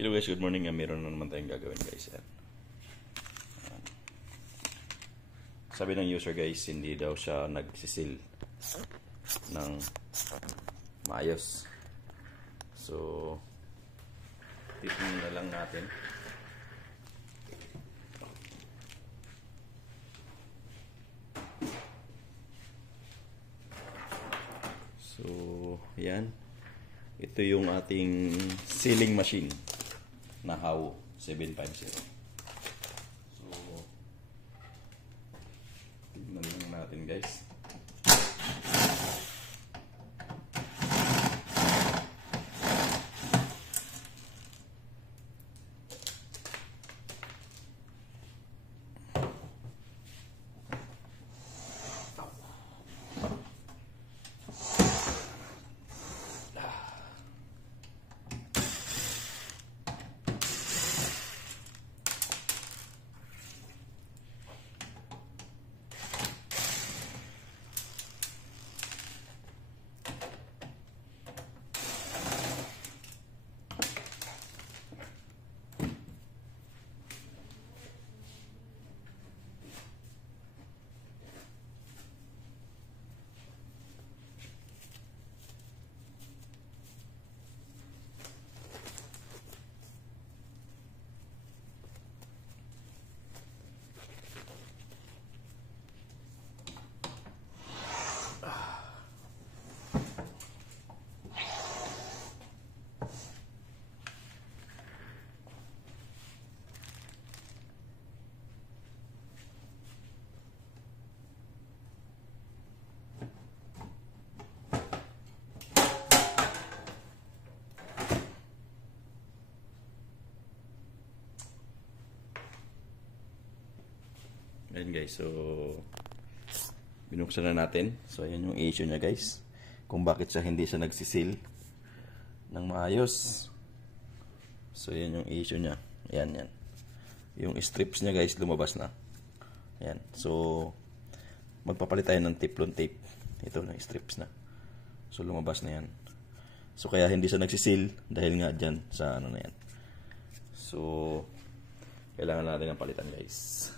Hello guys, good morning. Meron na naman tayong gagawin guys. Sabi ng user guys, hindi daw siya nagsisil ng maayos. So, titingnan na lang natin. So, yan. Ito yung ating sealing machine na Howe 750. So, tignan lang natin guys. Ayan guys, so binuksan na natin. So ayan yung issue niya guys, kung bakit hindi siya nagsisil ng maayos. So ayan yung issue niya. Ayan. Yung strips niya guys lumabas na. Ayan. So magpapalit tayo ng Teflon tape. Ito na strips na. So lumabas na yan. So kaya hindi siya nagsisil dahil nga dyan sa ano na yan. So kailangan natin ng palitan guys.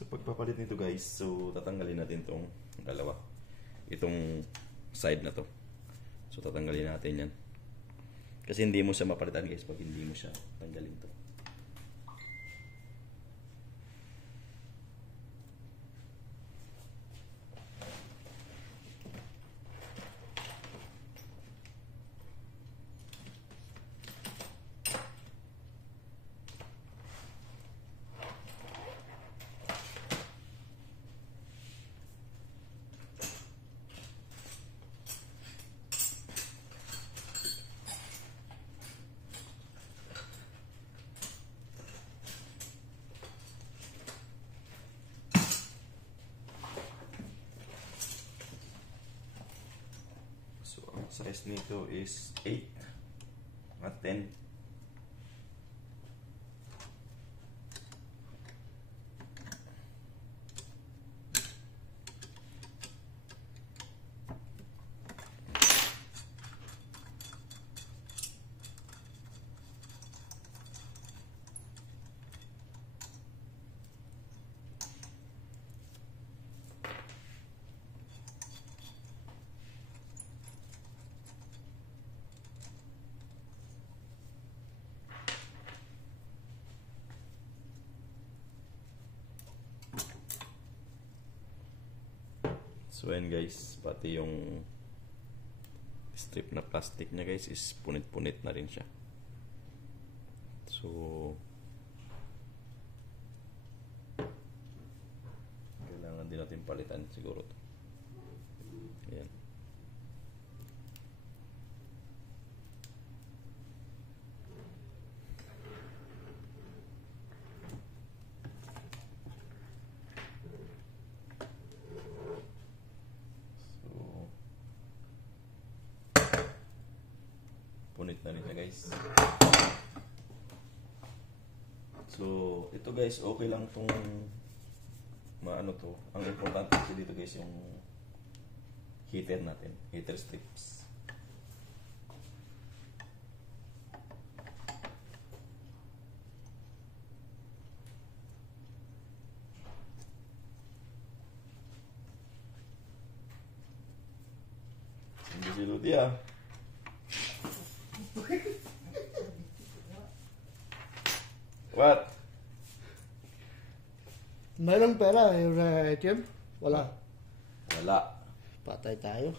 So pagpapalit nito guys, so tatanggalin natin itong dalawa. Itong side na to. So tatanggalin natin yan. Kasi hindi mo siya mapalitan guys pag hindi mo siya tanggalin to. So, ang size nito is 8 at 10. So ayan guys, pati yung strip na plastic niya guys is punit-punit na rin siya. So kailangan din natin palitan siguro to. Ayan. Punit na rin siya guys. So, ito guys, okay lang tong maano to. Ang importante kasi dito guys yung heater natin, heater strips. Hindi si Rudy ah. What? Mayroong pera yung ATM? Wala. Wala. Patay tayo.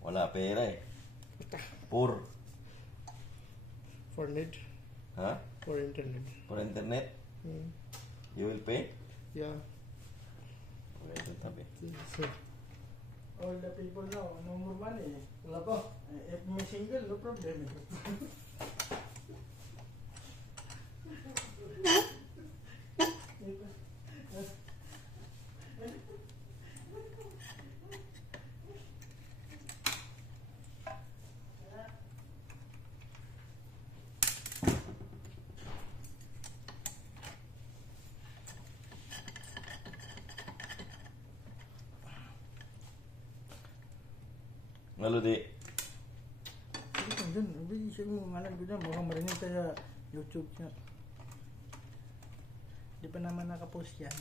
Wala pera eh. Poor. For need. Ha? For internet. For internet? Hmm. You will pay? Yeah. Okay, ito tabi. So, All the people now, no more money. Wala pa. If may single, no problem. Lalu di. Dun, siya mo ngalan ko dyan. Mukhang marinig tayo sa YouTube niya. Di pa naman nakapost yan.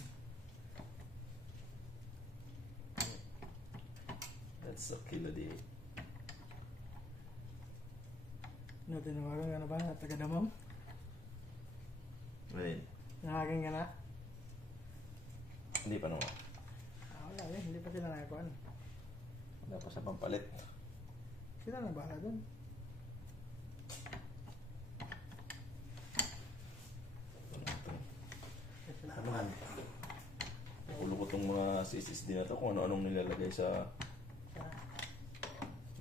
That's okay, Lodi. No, tinawagan ka na ba? Taga-damam? Ayun. Nangagan ka na? Hindi pa naman. Wala eh. Hindi pa sila nakakuan. Wala pa sa pampalit. Sila na bahala dun. Ano man? Nakulo ko tong mga SSD na to kung ano-anong nilalagay sa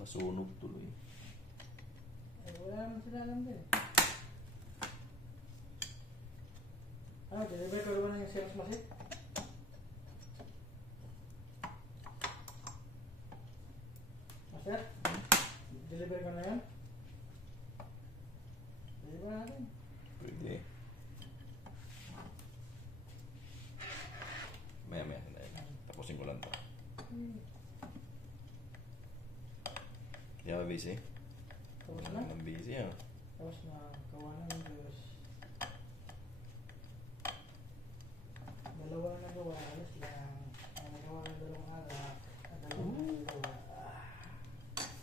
nasunog tuloy. Wala naman sila alam din. Deliver ko naman yung sales masit. Master? Deliver ko na yan? Deliver natin. Pwede. Maya-maya na yun. Tapusin ko lang to. Di ba busy? Tapos na? Ang busy ah. Tapos na kawanan ng Diyos. Dalawa na nagawa. Alas lang. Ang nagawa ng dalawang alak. At dalawang nagawa.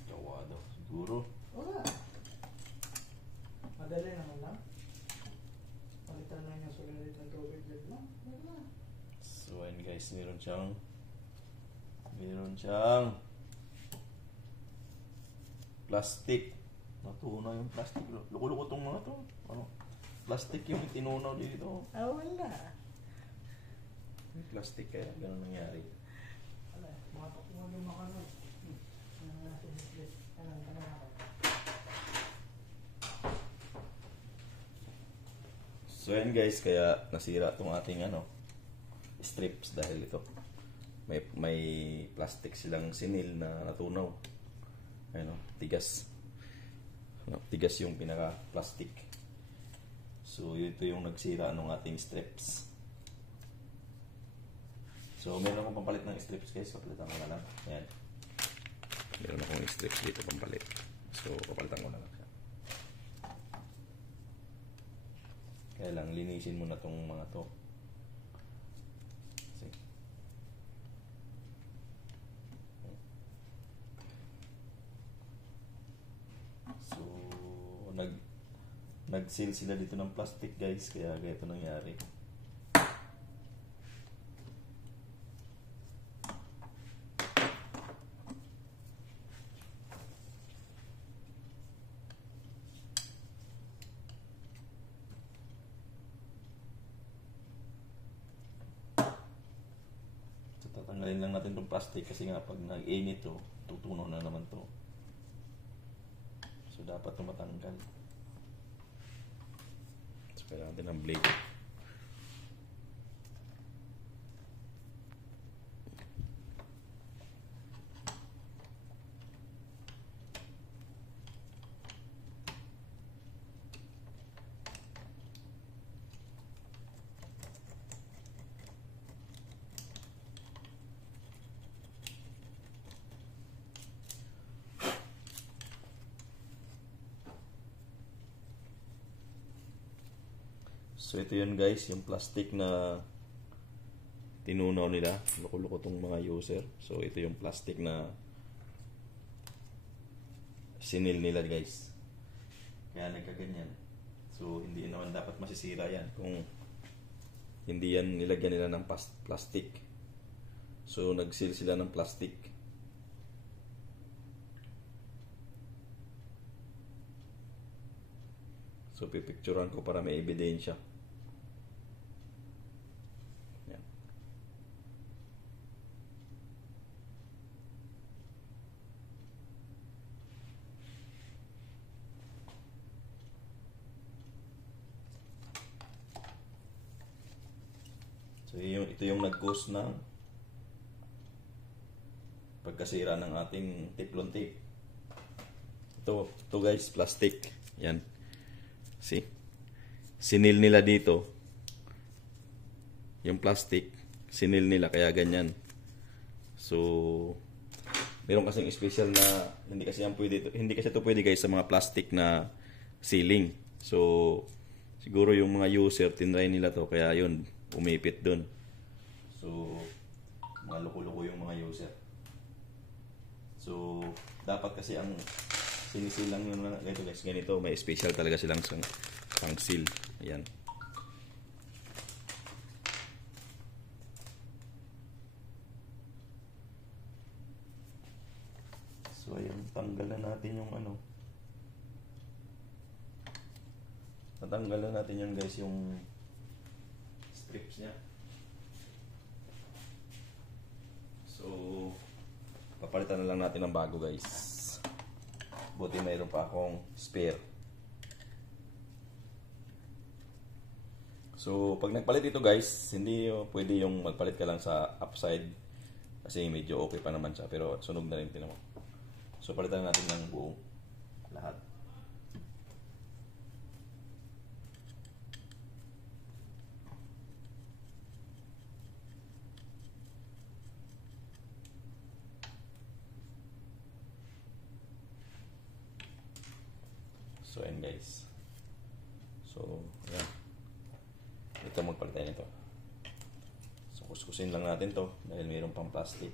Gawa daw. Siguro. Wala. Madali naman lang. Palitan lang yung sulit ng tubig. Wala. Wala. So ayun guys, meron siyang plastic. Natunaw yung plastic. Loko-loko tong mga to. Ano? Plastic yung tinunaw dito. Wala. May plastic kaya ganun nangyari. Wala. Mga pakuha yung makanon. So ayun guys, kaya nasira tong ating strips dahil ito. May plastic silang sinil na natunaw. Ayun, tigas. Tigas yung pinaka-plastic. So ito yung nagsira ng ating strips. So meron akong pampalit ng strips guys, papalitan ko na lang. Ayan. Meron akong strips dito pampalit. So papalitan ko na lang siya. Kaya lang linisin mo na tong mga to. See? So nag-seal sila dito ng plastic guys, kaya ganito nangyari. Tatanggalin lang natin itong plastic kasi nga pag nag-init to, tutunaw na naman to. So dapat ito matanggal. So kailangan natin ng blade. So ito yun guys, yung plastic na tinunaw nila. Loko-loko tong mga user. So ito yung plastic na sinil nila guys. Kaya nagkaganyan. So hindi naman dapat masisira yan kung hindi yan nilagyan nila ng plastic. So nagsil sila ng plastic. So pipicturean ko para may ebidensya. Yan. So ito yung nag-cause ng pagkasira ng ating Teflon tape. Ito guys, plastic. Yan. See? Sinil nila dito. Yung plastic, sinil nila kaya ganyan. So, meron kasing special na hindi kasi ito pwede guys sa mga plastic na sealing. So, siguro yung mga user tinry nila to kaya yun, umipit dun. So, mga loko-loko yung mga user. So, dapat kasi ang sinisilang yun na ganito guys, ganito may special talaga silang pang seal. Ayan. So ayan, tanggalan natin yung ano, natanggalan natin yun guys, yung strips nya. So papalitan na lang natin ng bago guys. Buti mayroon pa akong spare. So, pag nagpalit ito guys, hindi pwede yung magpalit ka lang sa upside kasi medyo okay pa naman siya, pero sunog na rin tinan mo. So, palitan natin ng buo lahat. So, ayan guys. So, ayan. Ito magpalit tayo nito. So, kuskusin lang natin to dahil mayroon pang plastic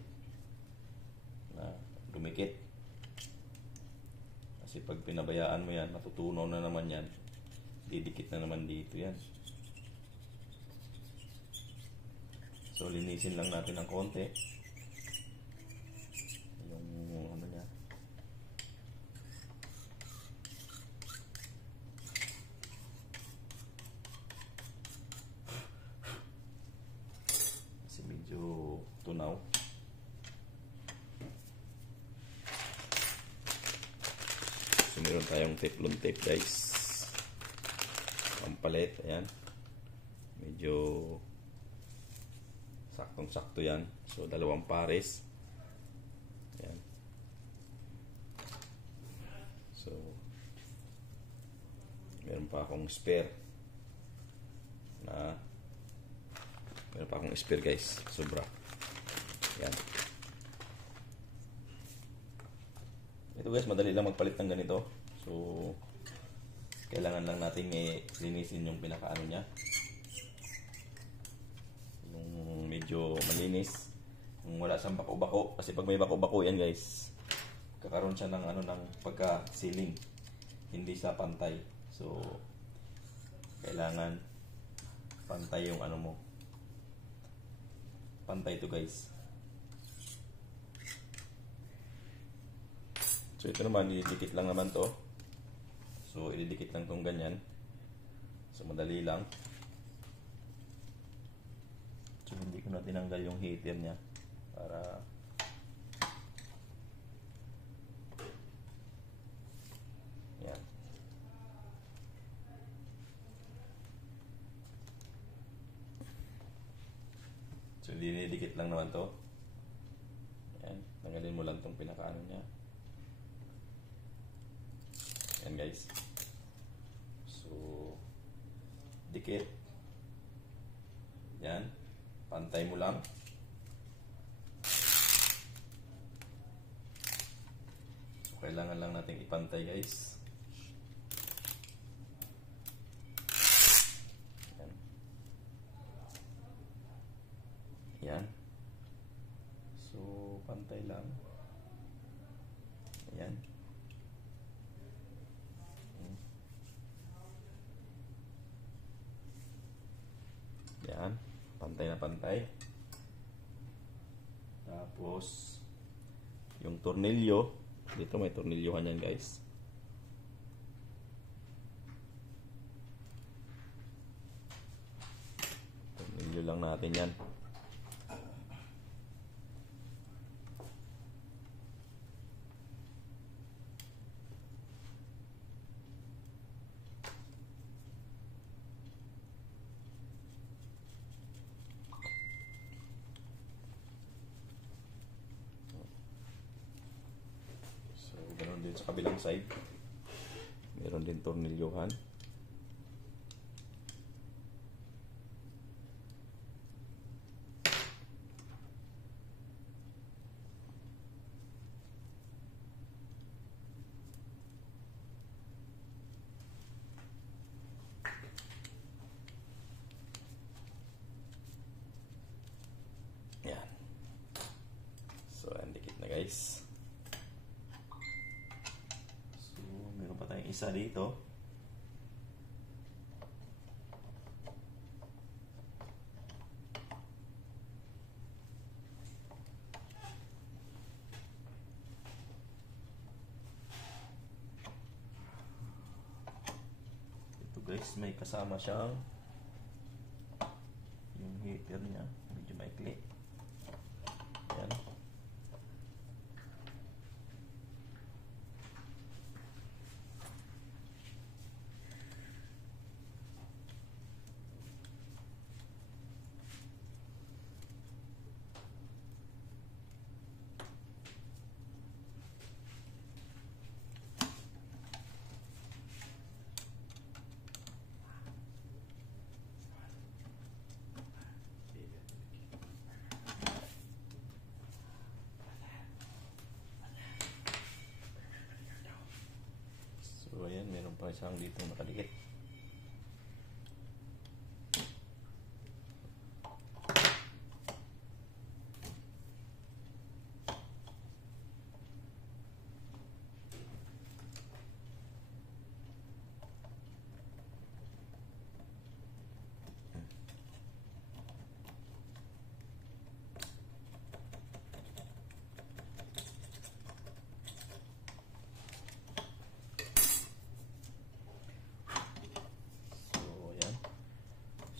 na dumikit. Kasi pag pinabayaan mo yan, matutunaw na naman yan. Didikit na naman dito yan. So, linisin lang natin ng konti. Yung ano niya. Tunaw. So meron tayong Teflon tape guys, ang palit. Ayan, medyo saktong sakto yan. So 2 pares. Ayan. So meron pa akong spare na guys, sobra. Yan. Ito guys, madali lang magpalit ng ganito. So, kailangan lang natin linisin yung pinakaano niya. Yung medyo malinis. Yung wala siyang bako-bako. Kasi pag may bako-bako yan guys, kakaroon siya ng ano, ng pagka-sealing. Hindi siya pantay. So, kailangan pantay yung ano mo. Pantay ito guys. So ito naman, ididikit lang naman to. So ididikit lang tong ganyan. So madali lang. So hindi ko na tinanggal yung heater niya para yan. So dinidikit lang naman to. Yan, tanggalin mo lang tong pinakaano niya. Yan guys. So dikit. Yan. Pantay mo lang. So kailangan lang natin ipantay guys. Yan. pantay lang. Ayan. Yan, pantay na pantay. Tapos yung tornilyo, dito may tornilyohan yan guys. Tornilyo lang natin yan. Meron din sa kabilang side. Meron din tornilyohan. Yan. So, ang dikit na guys. Meron pa tayong isa dito. Ito guys, may kasama siyang yung heater niya. Medyo maikli. Ayan. So ayan, meron pa isang dito nakaliit.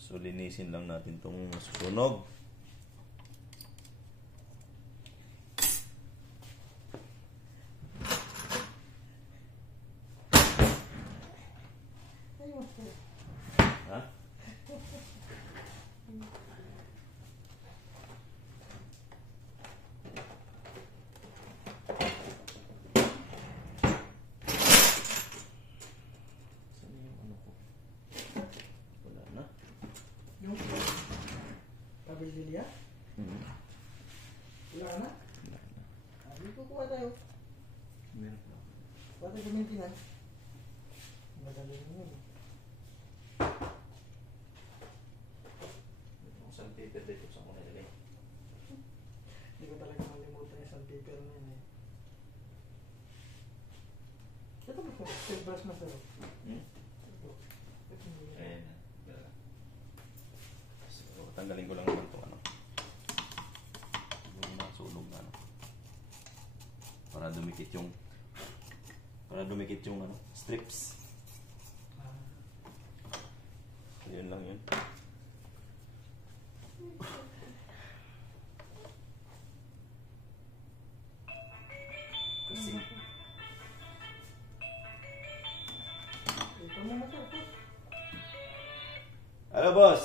So, linisin lang natin itong susunog. Ha? Saan yung ano ko? Wala na. Yung pabililya? Wala ka na? Wala na. Dito kuha tayo. Meron na. Kuha tayo sa maintenance. Madali na yun. Yung sandpaper dito sa muna nilagay. Hindi ko talaga malimutan yung sandpaper na yun eh. Ito ba sir? Toothbrush na sir. Ito. Ito hindi yan. Ayan. So, tanggalin ko lang naman itong ano. Yung nasunog na ano. Para dumikit yung ano, strips. So, yun lang yun. Kasi Ito muna sir. hello, boss.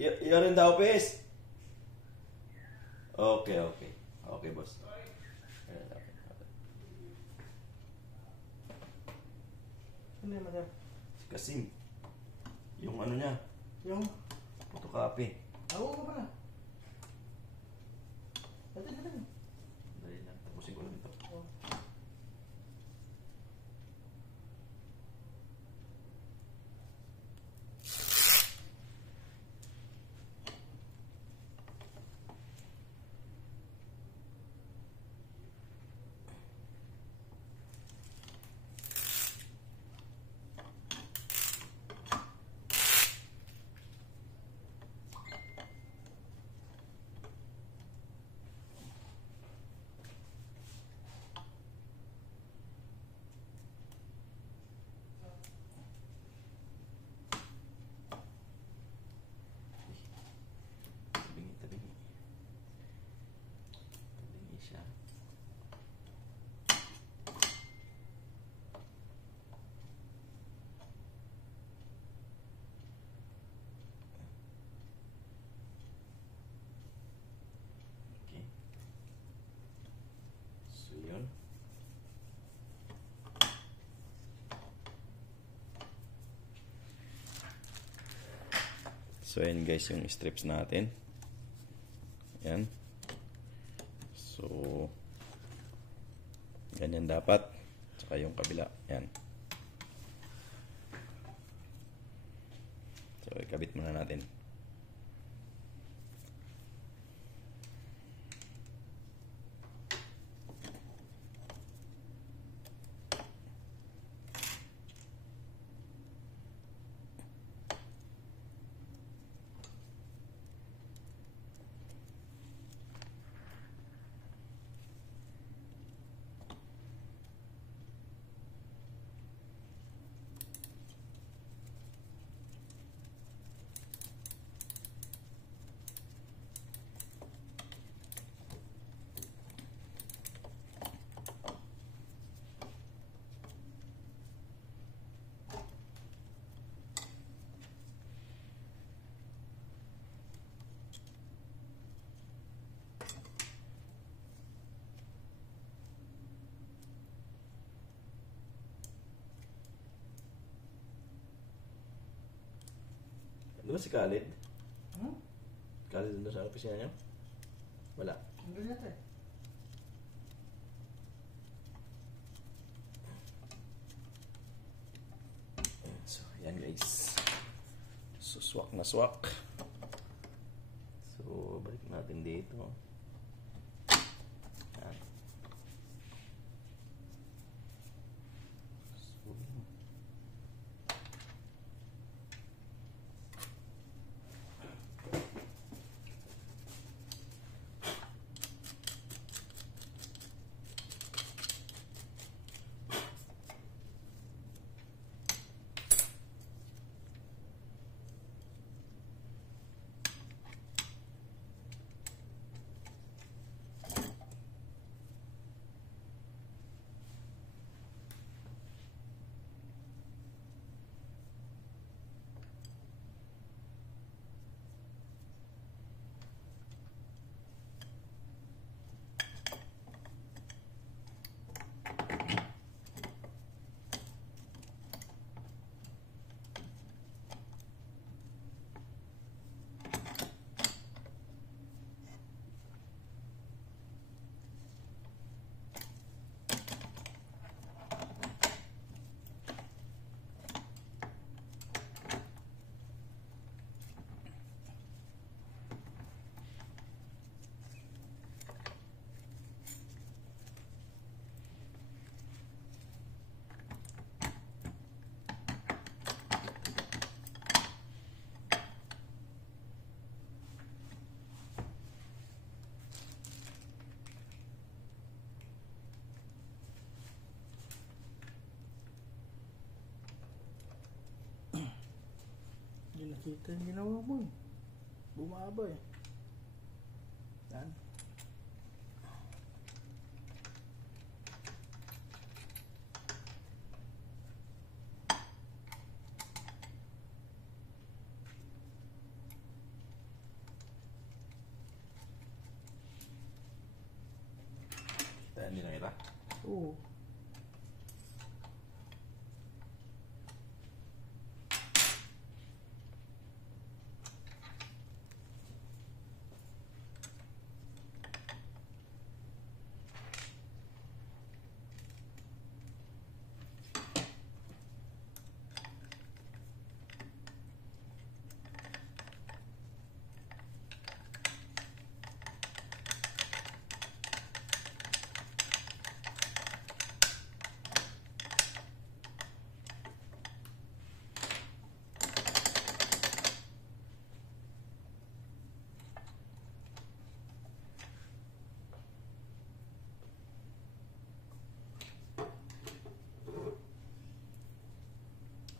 You're in the office? Okay, okay. Okay, boss. Okay. Ano yung sir? Kasi, yung ano niya, Yung? photocopy. Oo ko pala. Ito. Dali na, tapusin ko lang ito. Oh. So ayan guys yung strips natin. Ayan. So ganyan dapat. Saka yung kabila. Ayan. So ikabit muna natin. Ano ba si Khalid? Khalid doon sa opisina niya? Wala. Hindi natin. So, yan guys. So, swak na swak. So, balik natin dito. Yan. So, Hindi nakita yung ginawa mo eh. Bumaba eh. Yan. kita hindi na kita. Oo.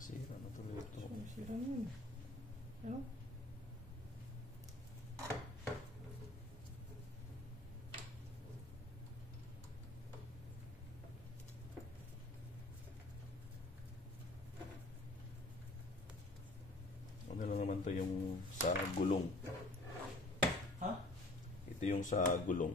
Sira na tuloy ito. Sira yun. Ano? Ano lang naman to yung sa gulong. Ha? Ito yung sa gulong.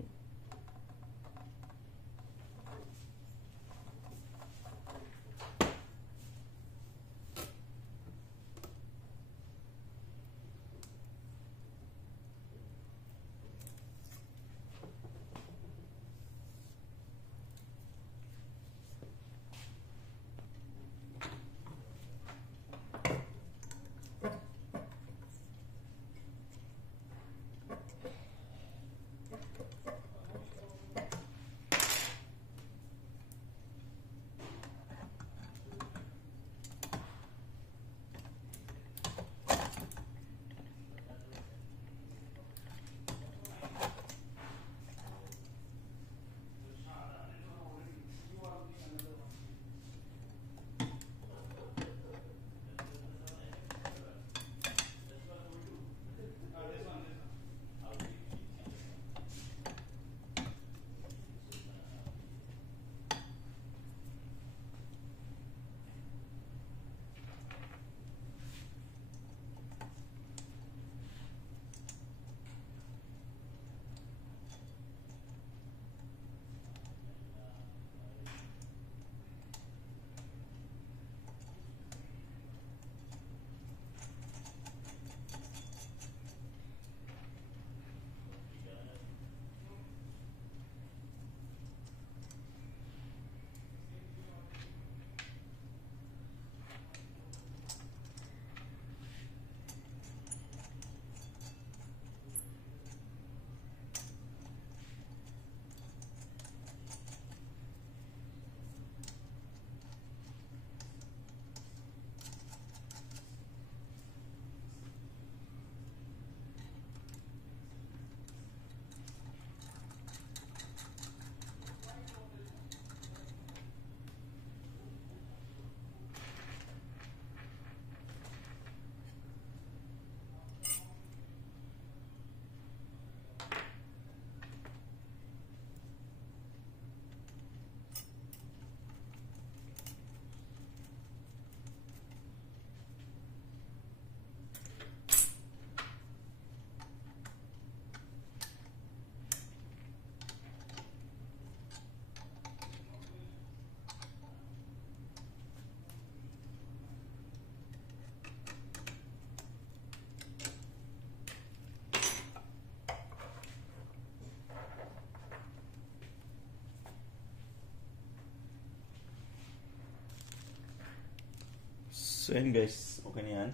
So yun guys, okay na yan.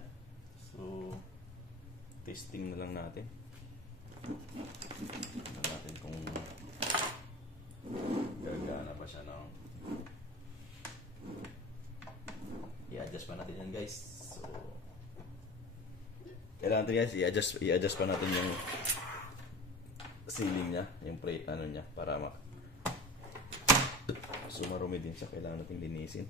So testing na lang natin. Tingnan natin kung gagana pa siya, no? I-adjust pa natin yan guys. So kailangan natin guys, i-adjust pa natin yung ceiling niya, yung ano niya, para so marumi din siya, kailangan natin linisin.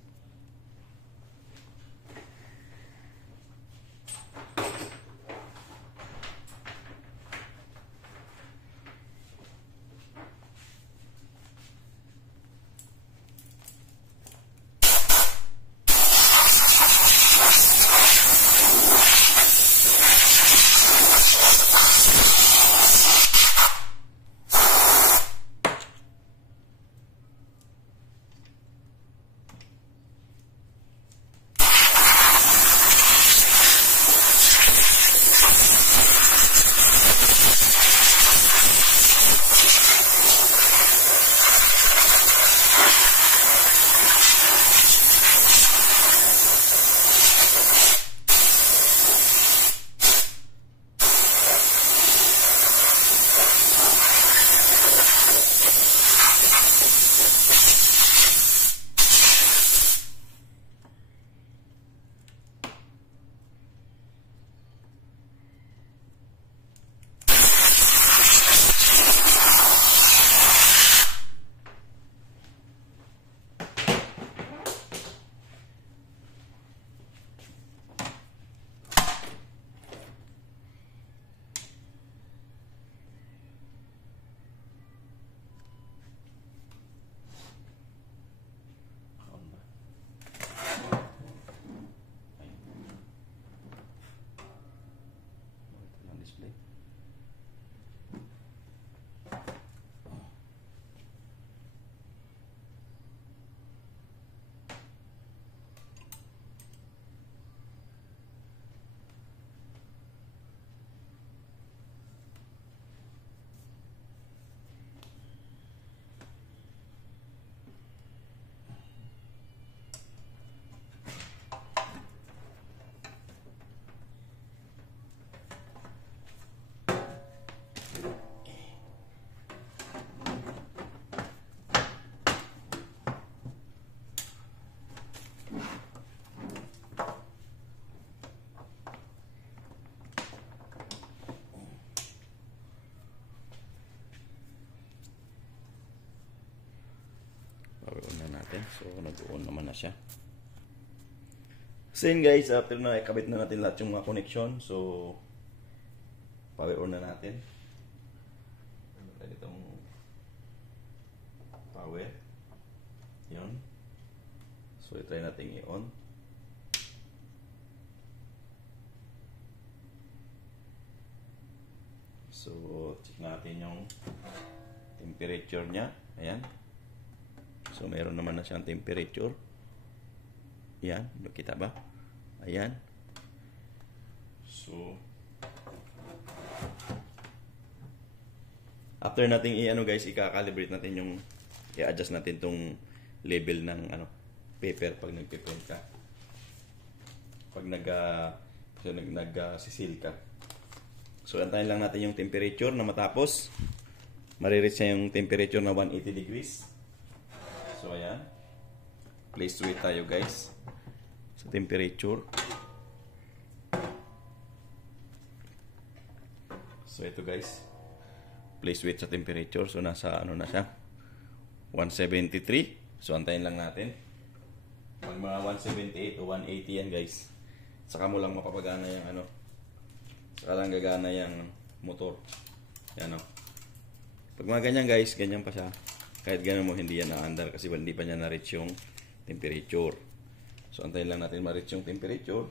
Power on na natin. So nag-on naman na siya. So yun guys, after na ikabit na natin lahat yung mga connection, so power on na natin. Itong power. Yun. So i-try natin i-on. So check natin yung temperature niya. Ayan. So meron naman na siyang temperature. Ayan, nakita ba? Ayan. So after nating i-ano guys, i-calibrate natin yung i-adjust natin tong level ng paper pag nagpe-print ka. Pag nag-seal ka. So antayin lang natin yung temperature na matapos. Marireach niya yung temperature na 180 degrees. So ayan. Place wait tayo guys sa temperature. So ito guys, place wait sa temperature. So nasa ano na siya, 173. So antayin lang natin. Pag mga 178 o 180 yan guys, saka mo lang mapapagana yung saka lang gagana yung motor. Yan o. Pag mga ganyan guys, ganyan pa siya. Kahit ganyan mo, hindi yan na-under kasi hindi pa niya na-reach yung temperature. So antayin lang natin ma-reach yung temperature.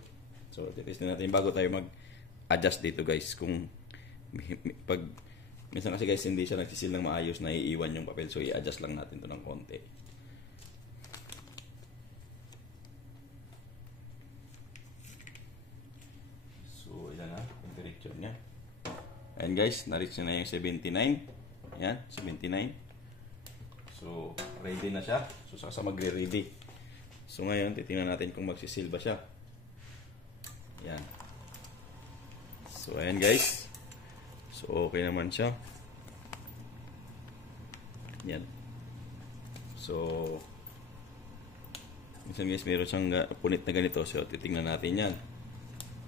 So titestin natin bago tayo mag-adjust dito guys. Kung pag minsan kasi guys hindi siya nagsisil ng maayos, na iiwan yung papel. So i-adjust lang natin to ng konti. So ilan na temperature niya. Ayan guys, na-reach na yung 79. Ayan, 79. So ready na siya. So saka magre-ready. So ngayon titingnan natin kung magsisil ba siya. Yan. So, ayan guys. So, okay naman siya. Yan. So, minsan guys, meron siyang punit na ganito. So, titingnan natin yan.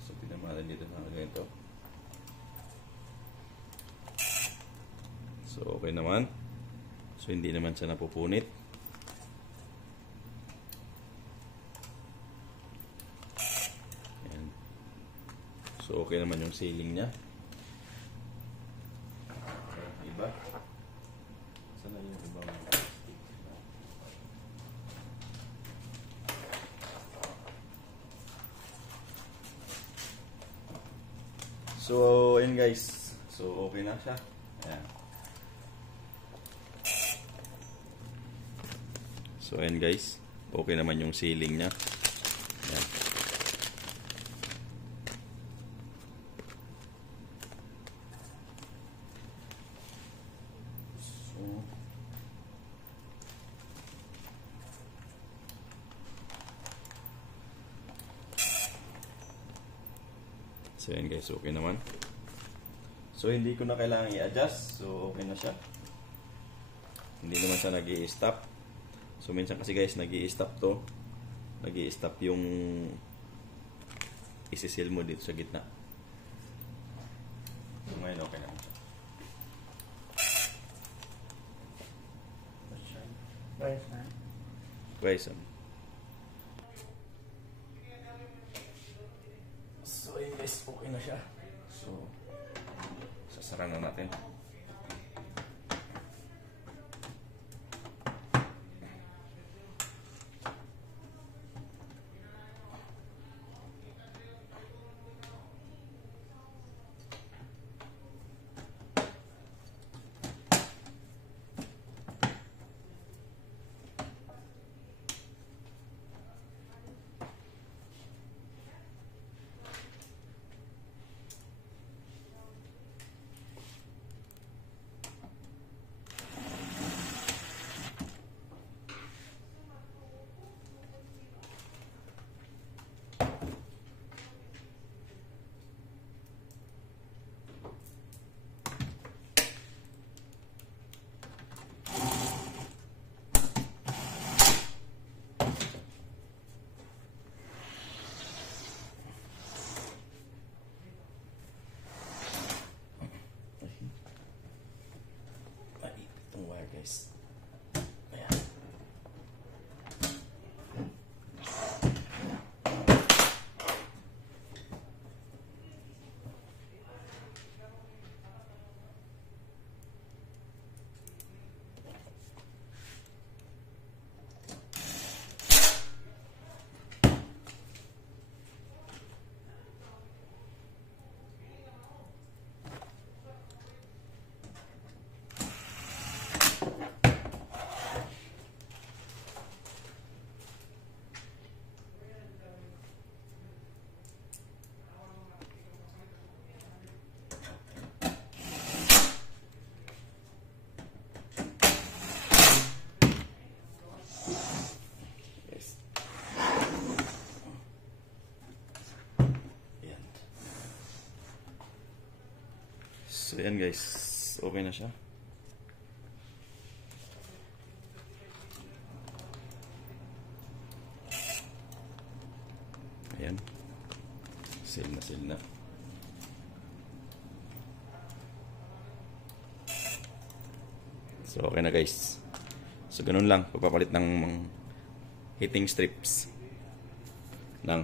So, tingnan natin dito na ganito. So, okay naman. So, hindi naman siya napupunit. Ayan. So, okay naman yung sealing niya. Iba. Saan na yung ibang plastic? So, ayun guys. So, okay na siya. Ayan. So, ayan guys. Okay naman yung sealing niya. Ayan. So, ayan guys. Okay naman. So, hindi ko na kailangan i-adjust. So, okay na siya. Hindi naman siya nag-i-stop. So, minsan kasi guys, nag-i-stop to. Nag-i-stop yung isi-seal mo dito sa gitna. So, ngayon okay naman siya. Price na. Guys, so, ayun guys, okay na siya. So, sasara na natin. Itong wire guys. Ayan. So, yan guys. Okay na siya. Ayan. Seal na, seal na. So, okay na guys. So, ganun lang. Pagpapalit ng heating strips ng